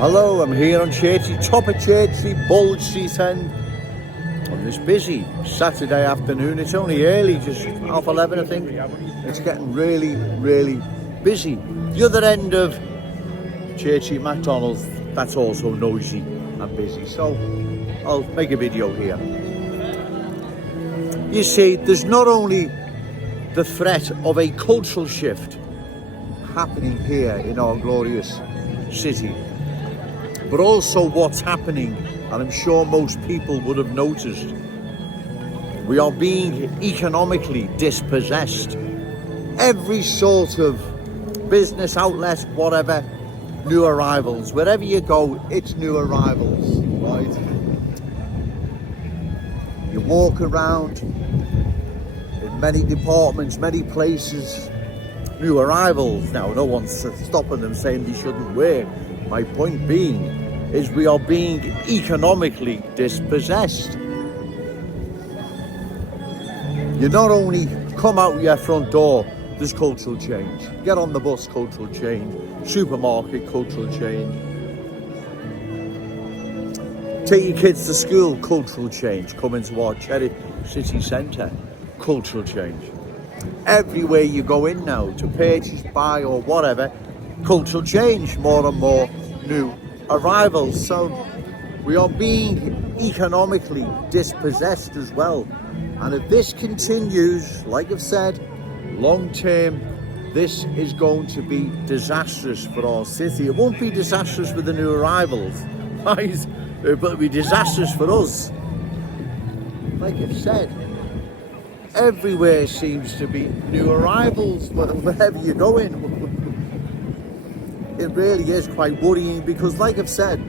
Hello, I'm here on Churchy, top of Churchy, Bulge Street End, on this busy Saturday afternoon. It's only early, just 11:30 I think. It's getting really, really busy. The other end of Churchy McDonald's, that's also noisy and busy. So I'll make a video here. You see, there's not only the threat of a cultural shift happening here in our glorious city, but also what's happening, and I'm sure most people would have noticed, we are being economically dispossessed. Every sort of business outlet, whatever, new arrivals. Wherever you go, it's new arrivals, right? You walk around in many departments, many places, new arrivals. Now, no one's stopping them saying they shouldn't work. My point being is we are being economically dispossessed. You not only come out your front door, there's cultural change. Get on the bus, cultural change. Supermarket, cultural change. Take your kids to school, cultural change. Come into our Cherry city centre, cultural change. Everywhere you go in now to purchase, buy or whatever, cultural change, more and more new arrivals. So we are being economically dispossessed as well. And if this continues, like I've said, long term, this is going to be disastrous for our city. It won't be disastrous with the new arrivals, right? But it'll be disastrous for us. Like I've said, everywhere seems to be new arrivals, wherever you're going. It really is quite worrying because, like I've said,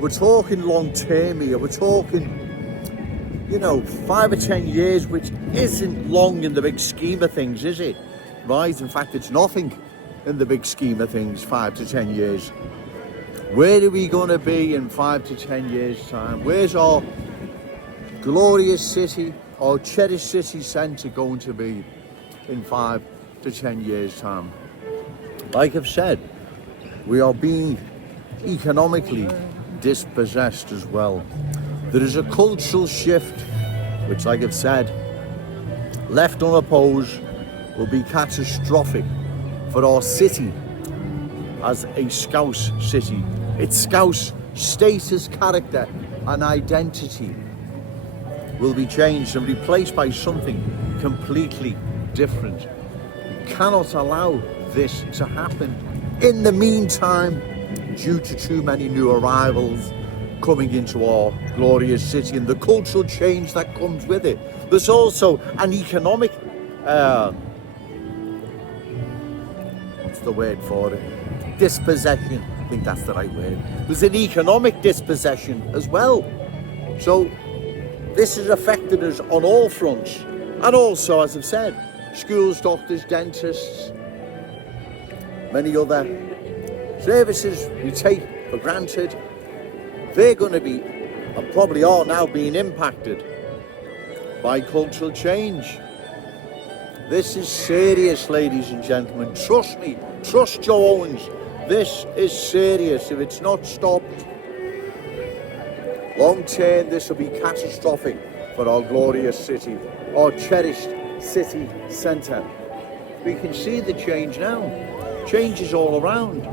we're talking long term here. We're talking, 5 or 10 years, which isn't long in the big scheme of things, is it? Right? In fact, it's nothing in the big scheme of things, 5 to 10 years. Where are we going to be in 5 to 10 years' time? Where's our glorious city, our cherished city centre going to be in 5 to 10 years' time? Like I've said, we are being economically dispossessed as well. There is a cultural shift, which, like I've said, left unopposed, will be catastrophic for our city as a Scouse city. Its Scouse status, character and identity will be changed and replaced by something completely different. We cannot allow this to happen. In the meantime, due to too many new arrivals coming into our glorious city and the cultural change that comes with it, there's also an economic, what's the word for it? Dispossession. I think that's the right word. There's an economic dispossession as well. So this has affected us on all fronts. And also, as I've said, schools, doctors, dentists, many other services we take for granted, they're going to be, and probably are now being impacted by cultural change. This is serious, ladies and gentlemen. Trust me, trust Joe Owens. This is serious. If it's not stopped, long term, this will be catastrophic for our glorious city, our cherished city centre. We can see the change now. Change is all around.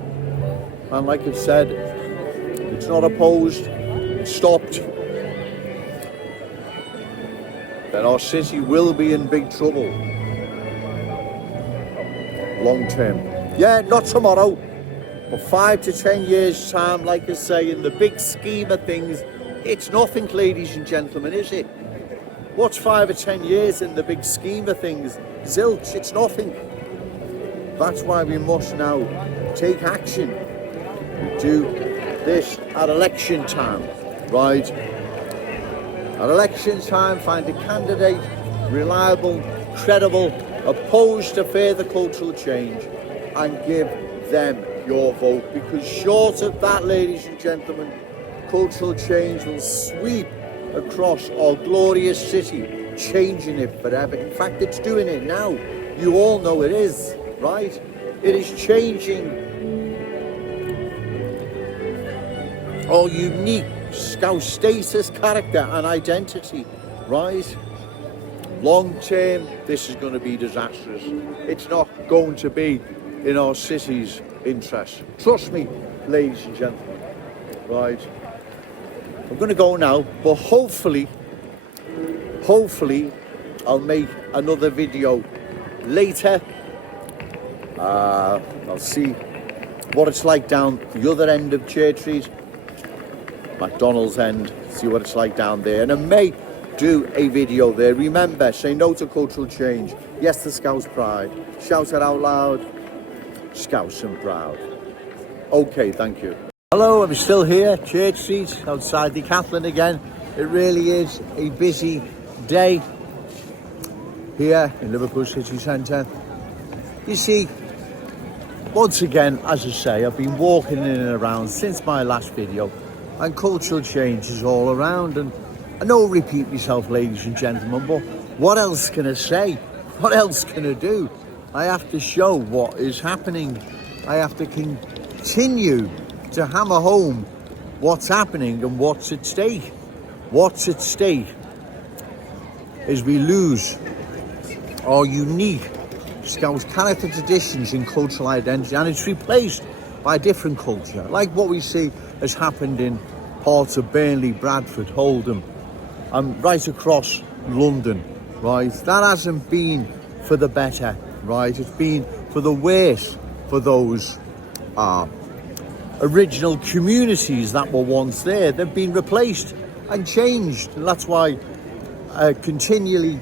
And like I've said, it's not opposed, it's stopped, then our city will be in big trouble. Long term. Yeah, not tomorrow, but 5 to 10 years' time, like I say, in the big scheme of things, it's nothing, ladies and gentlemen, is it? What's 5 or 10 years in the big scheme of things? Zilch, it's nothing. That's why we must now take action. Do this at election time, right? At election time, find a candidate, reliable, credible, opposed to further cultural change, and give them your vote. Because short of that, ladies and gentlemen, cultural change will sweep across our glorious city, changing it forever. In fact, it's doing it now. You all know it is, right? It is changing our unique Scouse status, character and identity, right? Long term, this is going to be disastrous. It's not going to be in our city's interest. Trust me, ladies and gentlemen, right? I'm going to go now, but hopefully I'll make another video later. I'll see what it's like down the other end of Church Street, McDonald's end, see what it's like down there, and I may do a video there. Remember, say no to cultural change, yes to Scouse pride, shout it out loud, Scouse and proud. Okay, thank you. Hello, I'm still here, Church Street, outside Decathlon again. It really is a busy day here in Liverpool city centre. You see, once again, as I say, I've been walking in and around since my last video, and cultural change is all around. And I know I repeat myself, ladies and gentlemen, but what else can I say? What else can I do? I have to show what is happening. I have to continue to hammer home what's happening and what's at stake. What's at stake is we lose our unique Scouse character, traditions and cultural identity, and it's replaced by a different culture, like what we see has happened in parts of Burnley, Bradford, Oldham, and right across London, right? That hasn't been for the better, right? It's been for the worse for those original communities that were once there. They've been replaced and changed, and that's why continually,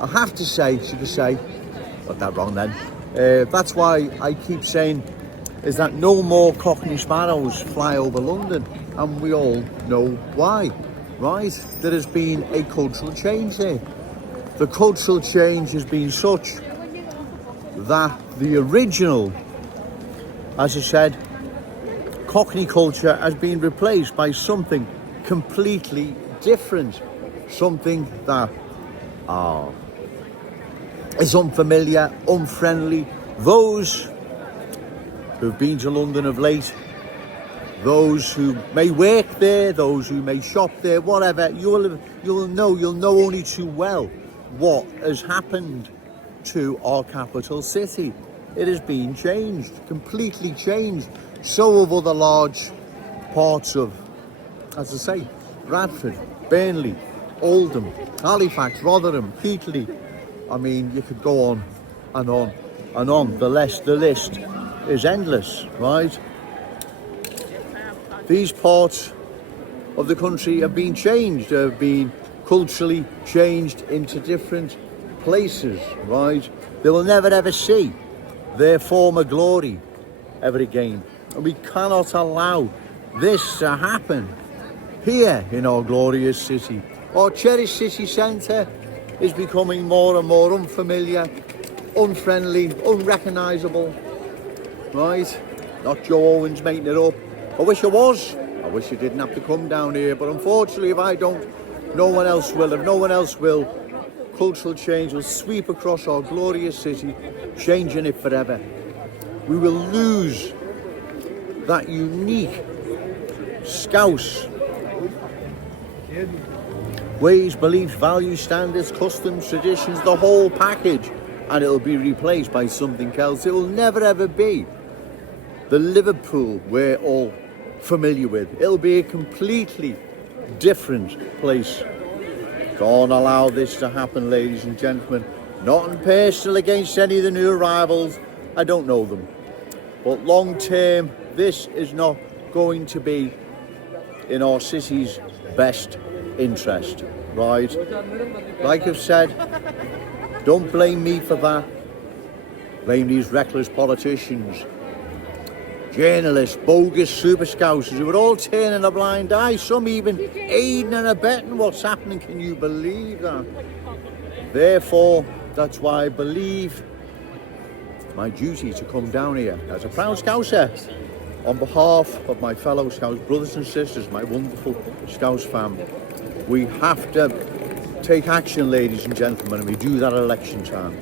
I have to say, should I say, got that wrong then, that's why I keep saying is that no more Cockney sparrows fly over London, and we all know why, right? There has been a cultural change there. The cultural change has been such that the original, as I said, Cockney culture has been replaced by something completely different, something that is unfamiliar, unfriendly. Those who've been to London of late, those who may work there, those who may shop there, whatever, you'll know only too well what has happened to our capital city. It has been changed, completely changed. So have other large parts of, as I say, Bradford, Burnley, Oldham, Halifax, Rotherham, Keighley. I mean, you could go on and on and on. The list is endless, right? These parts of the country have been changed, have been culturally changed into different places, right? They will never ever see their former glory ever again. And we cannot allow this to happen here in our glorious city. Our cherished city centre is becoming more and more unfamiliar, unfriendly, unrecognisable, right? Not Joe Owens making it up. I wish I was. I wish I didn't have to come down here, but unfortunately if I don't, no one else will. If no one else will, cultural change will sweep across our glorious city, changing it forever. We will lose that unique Scouse ways, beliefs, values, standards, customs, traditions, the whole package, and it'll be replaced by something else. It will never ever be the Liverpool we're all familiar with. It'll be a completely different place. Don't allow this to happen, ladies and gentlemen. Nothing personal against any of the new arrivals. I don't know them. But long term, this is not going to be in our city's best interest, right? Like I've said, don't blame me for that. Blame these reckless politicians, journalists, bogus super Scousers who are all turning a blind eye, some even aiding and abetting what's happening. Can you believe that? Therefore, that's why I believe it's my duty to come down here as a proud Scouser on behalf of my fellow Scouse brothers and sisters, my wonderful Scouse family. We have to take action, ladies and gentlemen, and we do that at election time.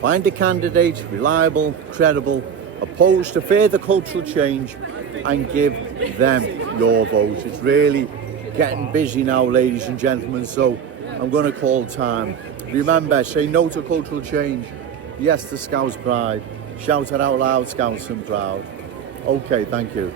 Find a candidate, reliable, credible, opposed to further cultural change, and give them your vote. It's really getting busy now, ladies and gentlemen, so I'm going to call time. Remember, say no to cultural change, yes to Scouse pride. Shout it out loud, Scouse and proud. Okay, thank you.